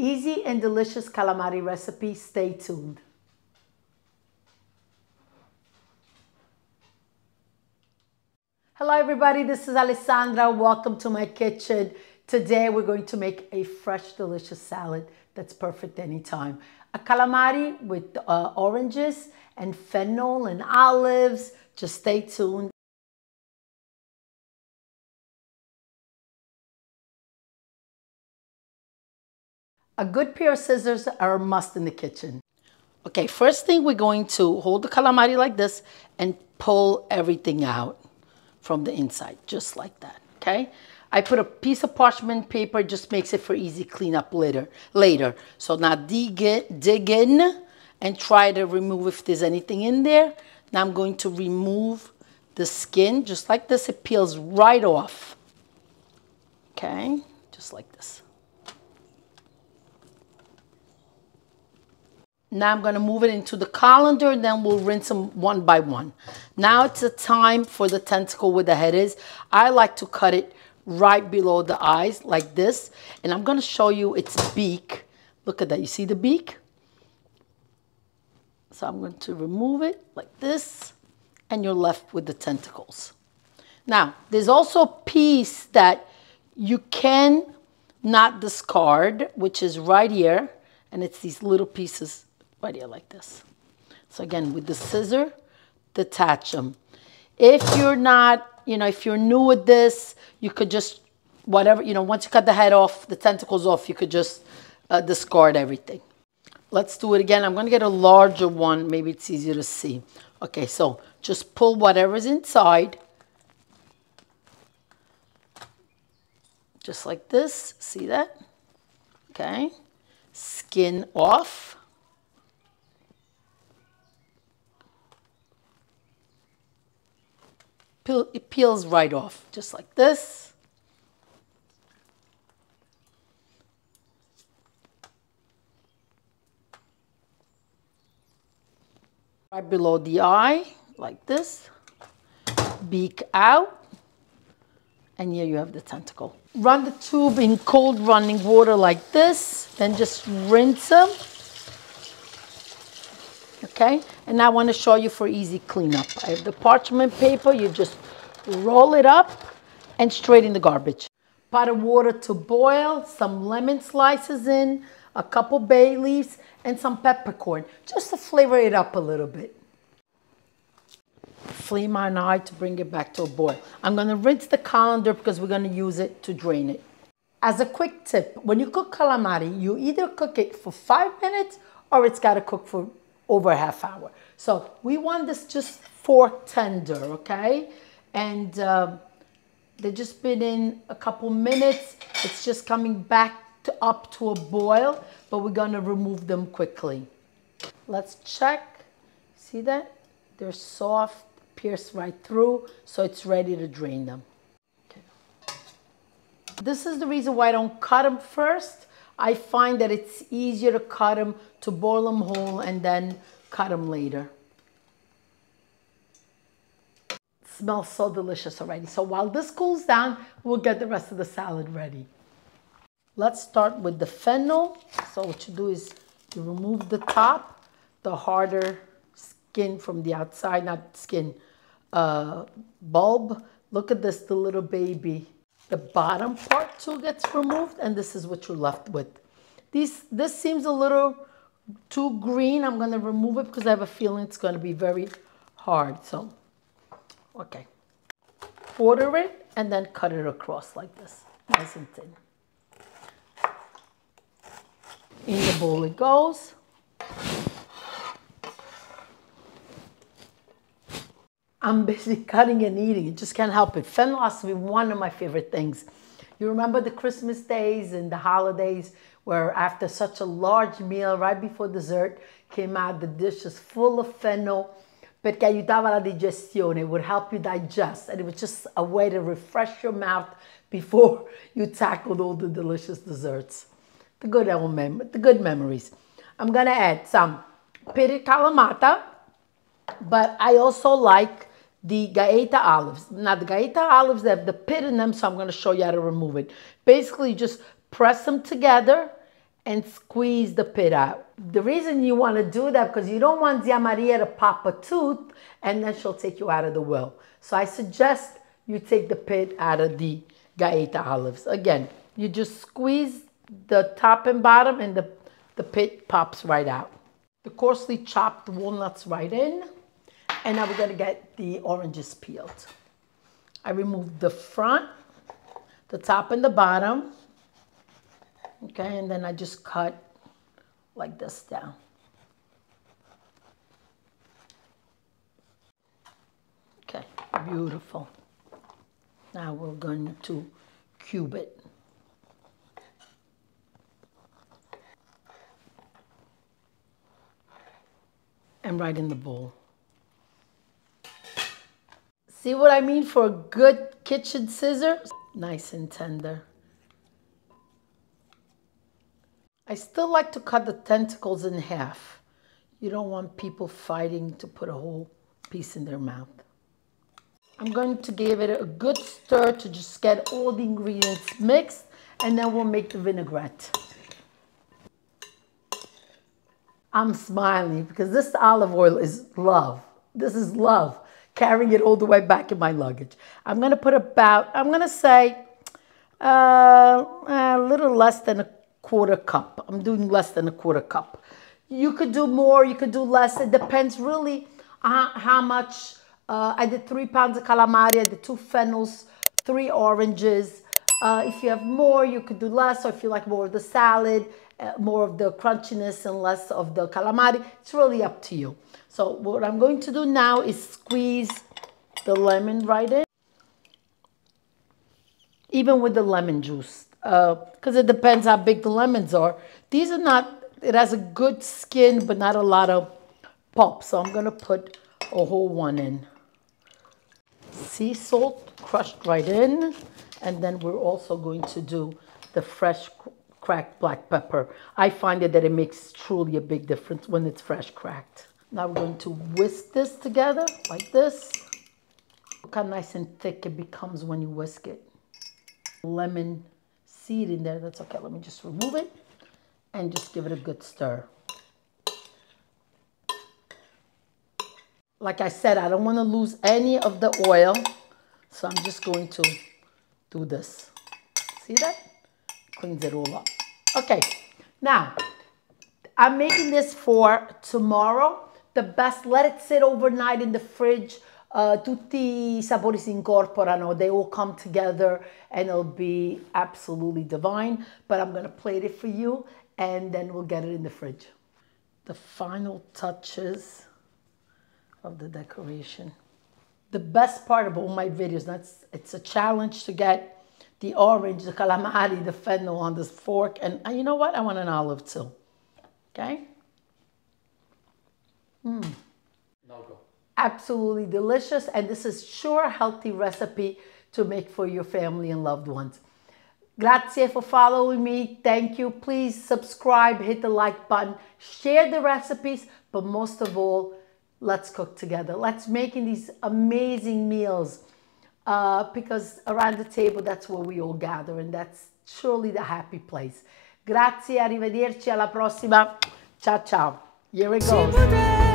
Easy and delicious calamari recipe. Stay tuned. Hello everybody, this is Alessandra. Welcome to my kitchen. Today we're going to make a fresh, delicious salad that's perfect anytime. A calamari with oranges and fennel and olives. Just stay tuned. A good pair of scissors are a must in the kitchen. Okay, first thing, we're going to hold the calamari like this and pull everything out from the inside, just like that, okay? I put a piece of parchment paper, just makes it for easy cleanup later. So now dig in and try to remove if there's anything in there. Now I'm going to remove the skin, just like this. It peels right off, okay? Just like this. Now I'm going to move it into the colander, and then we'll rinse them one by one. Now it's the time for the tentacle where the head is. I like to cut it right below the eyes like this. And I'm going to show you its beak. Look at that. You see the beak? So I'm going to remove it like this, and you're left with the tentacles. Now, there's also a piece that you can not discard, which is right here. And it's these little pieces right here like this. So again, with the scissor, detach them. If you're not, if you're new at this, you could just, whatever, once you cut the head off, the tentacles off, you could just discard everything. Let's do it again. I'm going to get a larger one. Maybe it's easier to see. Okay, so just pull whatever's inside. Just like this. See that? Okay. Skin off. It peels right off, just like this. Right below the eye, like this. Beak out. And here you have the tentacle. Run the tube in cold running water like this, then just rinse them. Okay, and now I want to show you for easy cleanup. I have the parchment paper, you just roll it up and straight in the garbage. Pot of water to boil, some lemon slices in, a couple bay leaves, and some peppercorn, just to flavor it up a little bit. Flame on high to bring it back to a boil. I'm going to rinse the colander because we're going to use it to drain it. As a quick tip, when you cook calamari, you either cook it for 5 minutes or it's got to cook for over a half hour. So we want this just fork tender, okay? And they've just been in a couple minutes. It's just coming back up to a boil, but we're going to remove them quickly. Let's check. See that? They're soft. Pierce right through, so it's ready to drain them. Okay. This is the reason why I don't cut them first. I find that it's easier to cut them, to boil them whole, and then cut them later. It smells so delicious already. So while this cools down, we'll get the rest of the salad ready. Let's start with the fennel. So what you do is you remove the top, the harder skin from the outside, not skin, bulb. Look at this, the little baby. The bottom part too gets removed, and this is what you're left with. This seems a little too green. I'm going to remove it because I have a feeling it's going to be very hard. So, okay. Quarter it and then cut it across like this, nice and thin. In the bowl it goes. I'm busy cutting and eating. Just can't help it. Fennel has to be one of my favorite things. You remember the Christmas days and the holidays where after such a large meal, right before dessert, came out the dishes full of fennel perché aiutava la digestione. It would help you digest. And it was just a way to refresh your mouth before you tackled all the delicious desserts. The good memories. I'm going to add some pitted kalamata, but I also like the Gaeta olives. Now the Gaeta olives, they have the pit in them, so I'm going to show you how to remove it. Basically, you just press them together and squeeze the pit out. The reason you want to do that because you don't want Zia Maria to pop a tooth and then she'll take you out of the will. So I suggest you take the pit out of the Gaeta olives. Again, you just squeeze the top and bottom and the pit pops right out. The coarsely chopped walnuts right in. And now we're going to get the oranges peeled. I removed the front, the top and the bottom. Okay, and then I just cut like this down. Okay, beautiful. Now we're going to cube it. And right in the bowl. See what I mean for a good kitchen scissors? Nice and tender. I still like to cut the tentacles in half. You don't want people fighting to put a whole piece in their mouth. I'm going to give it a good stir to just get all the ingredients mixed, and then we'll make the vinaigrette. I'm smiling because this olive oil is love. This is love. Carrying it all the way back in my luggage. I'm going to put about, I'm going to say a little less than a quarter cup. I'm doing less than a quarter cup. You could do more, you could do less. It depends really how much. I did 3 pounds of calamari, I did 2 fennels, 3 oranges. If you have more, you could do less, or if you like more of the salad, more of the crunchiness and less of the calamari, it's really up to you. So what I'm going to do now is squeeze the lemon right in. Even with the lemon juice, because it depends how big the lemons are. These are not, it has a good skin, but not a lot of pulp. So I'm going to put a whole one in. Sea salt crushed right in. And then we're also going to do the fresh cracked black pepper. I find that it makes truly a big difference when it's fresh cracked. Now we're going to whisk this together like this. Look how nice and thick it becomes when you whisk it. Lemon seed in there, that's okay. Let me just remove it and just give it a good stir. Like I said, I don't want to lose any of the oil, so I'm just going to do this. See that? Cleans it all up. Okay, now I'm making this for tomorrow. The best, let it sit overnight in the fridge. Tutti I sapori si incorporano. They all come together and it'll be absolutely divine. But I'm going to plate it for you and then we'll get it in the fridge. The final touches of the decoration. The best part of all my videos, it's a challenge to get the orange, the calamari, the fennel on this fork. And you know what? I want an olive too. Okay? Absolutely delicious. And this is sure healthy recipe to make for your family and loved ones. Grazie for following me. Thank you. Please subscribe, hit the like button, share the recipes, but most of all, let's cook together. Let's making these amazing meals because around the table, that's where we all gather and that's surely the happy place. Grazie, arrivederci, alla prossima. Ciao, ciao. Here it goes.